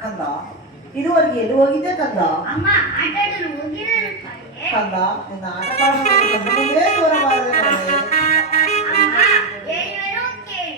ಕಂದ ಇದುವರೆಗೆ ಎಲ್ಲಿ ಹೋಗಿದ್ದೆ ಕಂದ? ಅಮ್ಮ ಆಟಾಡಲು ಹೋಗಿರೋದು ಕಂದ ನಿನ್ನ ಆಟ ಮುಂದೆ ದೂರ ಮಾಡದೆ ಅಮ್ಮ ಏನು ಕೇಳಿ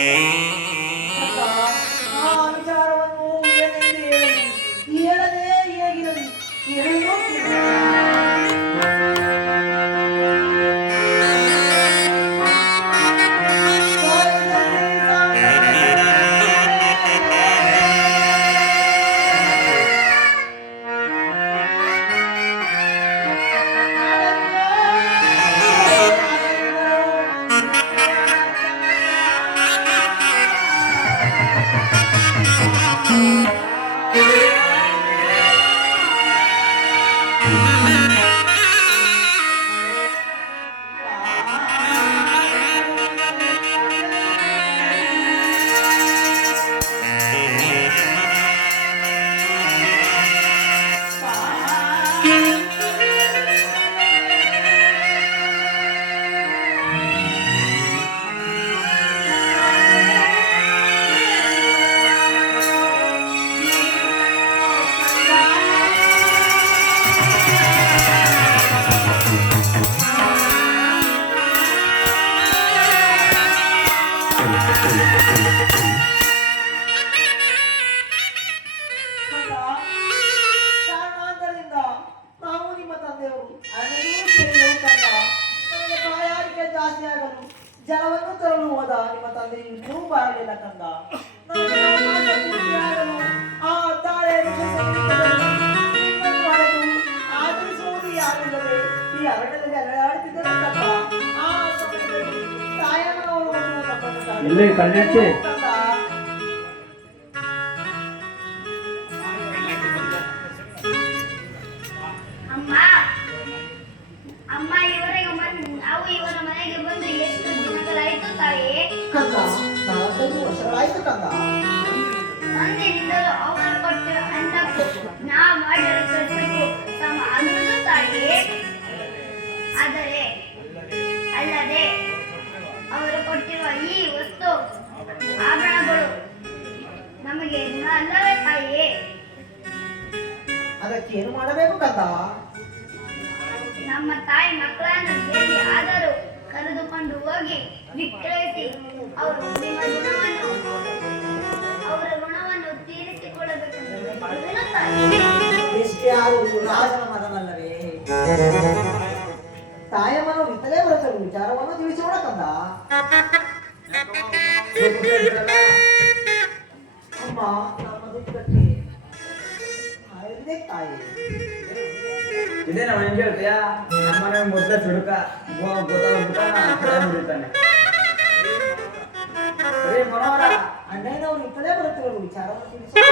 ಕಂದ, ಆ ವಿಚಾರವನ್ನು ಏನೆಂದು ಹೇಳಲಿ, ಹೇಳದೆ ಹೇಗಿರಲಿ, ಹೇಳಲು ಕಾರಣಾಂತರದಿಂದ ನಾವು ನಿಮ್ಮ ತಂದೆಯವರು ಅಣ್ಣನೂ ಸೇರಿದೆವು ಕಂದ. ನಮಗೆ ಬಾಯಾರಿಕೆ ಜಾಸ್ತಿ ಆಗಲು ಜಲವನ್ನು ತರಲು ಹೋದ ನಿಮ್ಮ ತಂದೆ ಇನ್ನೂ ಬರಲಿಲ್ಲ ಕಂದ. ನಮಗೆ ಆಸೆ ಪೂರ್ತಿಯಾಗಲು ಆ ತಾಳೆ ನಿಮ್ಮನ್ನು ಅಳೆದು ಆದರಿಸುವುದು ಯಾರಿಲ್ಲದೆ ಈ ಅರಣ್ಯದಲ್ಲಿ ಅಲೆದಾಡುತ್ತಿದ್ದರು ಕಂದ. ಆ ಸಮಯದಲ್ಲಿ ತಾಯಮ್ಮನವರು ಬಂದು ನಮ್ಮನ್ನು ಕಂದ. ಅಮ್ಮ ಅಮ್ಮ ನಾವು ಇವರ ಮನೆಗೆ ಬಂದು ಎಷ್ಟು ದಿನಗಳಾಯ್ತು ತಾಯಿ? ಕಂದ, 45 ವರ್ಷಗಳಾಯ್ತು ಕಂದ. ಅಂದಿನಿಂದಲೂ ಅವರು ಕೊಟ್ಟಿರೋ ಅನ್ನಕ್ಕೂ ನಾ ಮಾಡಿರೋ ಕೆಲಸಕ್ಕೂ ಸಮ ಅನ್ನೋದು ತಾಯಿ. ಆದರೆ ಅಲ್ಲದೆ ಅವರು ಕೊಟ್ಟಿರುವ ಈ ವಸ್ತು ಆಭರಣಗಳು ನಮಗೆ ಅಲ್ಲವೇ ತಾಯಿ? ಅದಕ್ಕೆ ಏನು ಮಾಡಬೇಕು ಕಂದ? ನಮ್ಮ ತಾಯಿ ಮಕ್ಕಳನ್ನು ಎಲ್ಲಿ ಆದರೂ ಕರೆದುಕೊಂಡು ಹೋಗಿ ವಿಕ್ರಯಿಸಿ ಅವರ ಋಣವನ್ನು ತೀರಿಸಿಕೊಳ್ಳಬೇಕೆಂದು ತಾಯಿ. ಎಷ್ಟೇ ಆದರೂ ರಾಜನ ಮಗನಲ್ಲವೇ? ತಾಯಮ್ಮನ ವಿತ್ತಲೇ ಬರುತ್ತದೆ, ವಿಚಾರವನ್ನು ತಿಳಿಸೋಣ ಕಂದ. ಅಮ್ಮ, ನಮ್ಮ ದುಃಖಕ್ಕೆ ಆಯುರ್ವೇದ ತಾಯಿ. ಇದೇ ನಮ್ಮ ಹೆಂಗೆ ಹೇಳ್ತೀಯಾ? ನಮ್ಮನೆ ಮೊದಲೇ ಸುಡುಕ ಗೊತ್ತಾಗ್ಬಿಡ್ತಾನೆ. ಸರಿ ಮನೋಹರ, ಅಣ್ಣನವರು ಇತ್ತಲೇ ಬರುತ್ತಿರುವ ವಿಚಾರವನ್ನು ತಿಳಿಸೋಣ.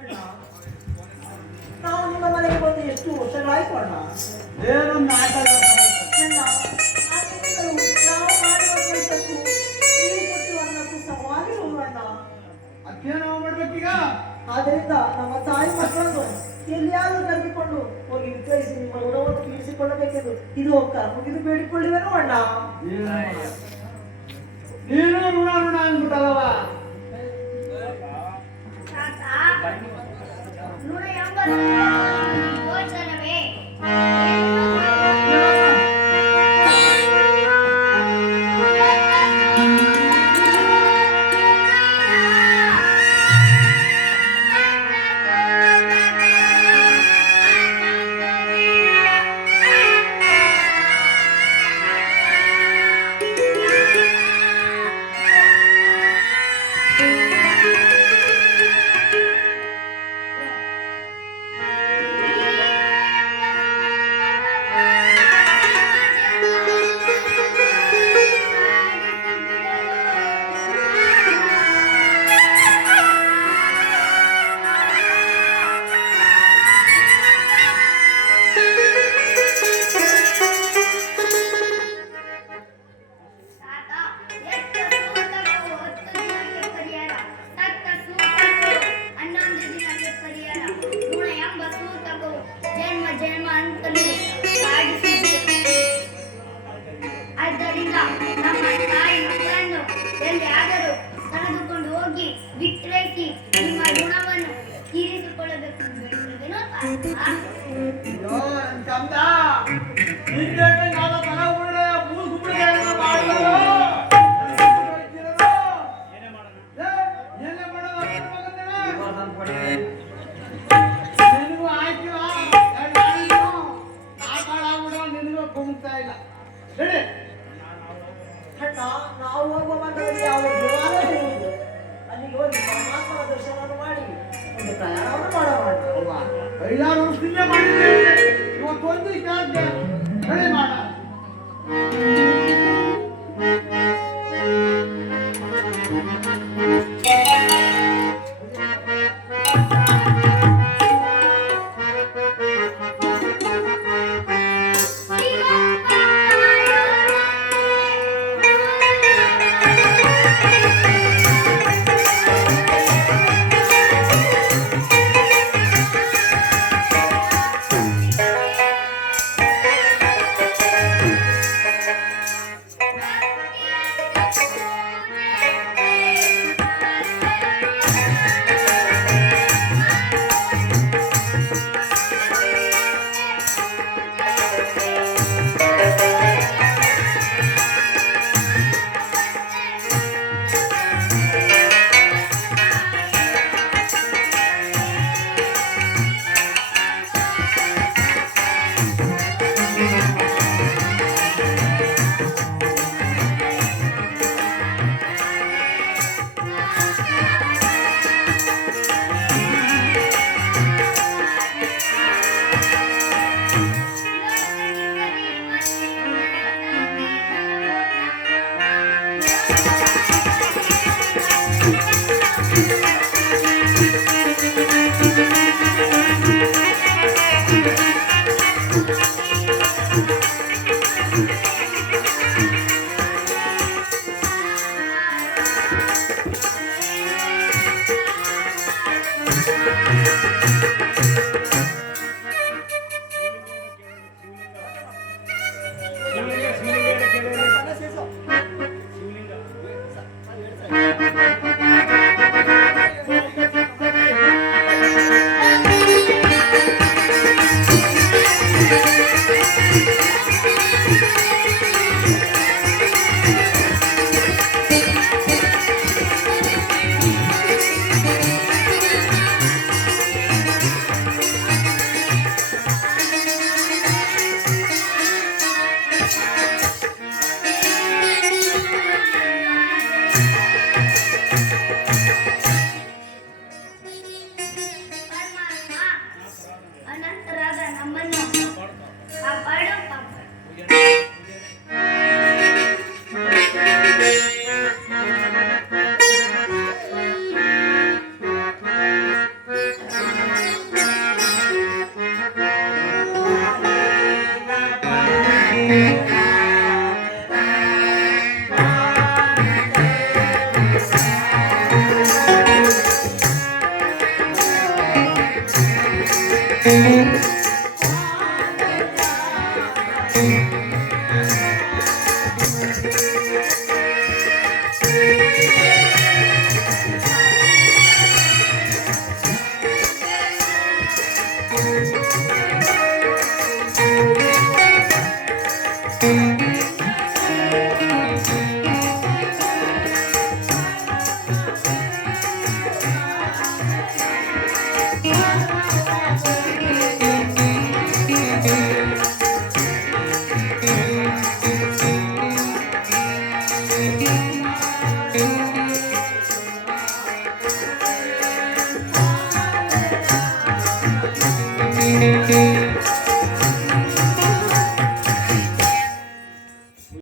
ಅಣ್ಣ, ನಾವು ನಿಮ್ಮ ಮನೆಗೆ ಬಂದು ಎಷ್ಟು ವರ್ಷಗಳಾಯ್ತು ಅಣ್ಣ. ಏನೊಂದು ಆಟ ಅಣ್ಣ, ಆ ತಿಂಗಳು ನಾವು ಮಾಡುವ ಕೆಲಸಕ್ಕೂ ನೀವು ಕೊಟ್ಟು ಅನ್ನಕ್ಕೂ ಸಮವಾಗಿರುವುದು ಅಣ್ಣ. ಅದೇನೋ ಮಾಡ್ಬೇಕೀಗ. ಆದ್ದರಿಂದ ನಮ್ಮ ತಾಯಿ ಮಕ್ಕಳನ್ನು ಎಲ್ಲಿಯಾದರೂ ಕರೆದುಕೊಂಡು ಹೋಗಿ ವಿಕ್ರಯಿಸಿ ನಿಮ್ಮ ಋಣವನ್ನು ತೀರಿಸಿಕೊಳ್ಳಬೇಕೆಂದು ಇದು ಮುಗಿದು ಬೇಡಿಕೊಳ್ಳುವೆನು ಅಣ್ಣ. ನೀನು ಋಣ ಋಣ ಅಂದ್ಬಿಟ್ಟಲ್ಲವ. ತಾತ, ಋಣ ಎಂಬ ಗೋಚರವೇ? ಆದ್ದರಿಂದ ನಮ್ಮ ತಾಯಿ ಮಕ್ಕಳನ್ನು ಎಲ್ಲಿಯಾದರೂ ಕರೆದುಕೊಂಡು ಹೋಗಿ ವಿಕ್ರಯಿಸಿ ನಿಮ್ಮ ಋಣವನ್ನು ತೀರಿಸಿಕೊಳ್ಳಬೇಕು ಎಂದು ಬೇಡಿಕೊಳ್ಳುವೆನು ತಾತ. ಅಯ್ಯೋ ನನ್ ಕಂದ, ನಿನ್ಗೆ ನಾನು ತಲೆ ಉರುಳೆ ಮೂಗು ಗುಬುಳೆ ಎಲ್ಲ ಮಾಡ್ದಲ್ಲ. ಏನೇ ಮಾಡೋದು ನಿನಗೂ ಆಯ್ತಿಲ್ಲ. ನಾಕಾಡಾಗ್ಬಿಡೋ ನಿನಗೂ ಕುಂತಾ ಇಲ್ಲ. ಹೇಳಿ ಅಣ್ಣ, ನಾವು ಹೋಗುವ ಮಾರ್ಗದಲ್ಲಿ ಯಾವ ದೇವಾಲಯ ಇರುವುದು, ಅಲ್ಲಿಗೆ ಹೋಗಿ ಪರಮಾತ್ಮನ ದರ್ಶನವನ್ನು ಮಾಡಿ ಒಂದು ಪ್ರಯಾಣವನ್ನು ಮಾಡೋಣ. ಅಲ್ವಾ? 5-6 ವರ್ಷದಿಂದ ಮಾಡಿದ್ದೇವೆ. ಇವತ್ತೊಂದು ಕೇಳಿದ್ದೆ. ಹೇಳಿ ಮಾಡ. Shri Thank you.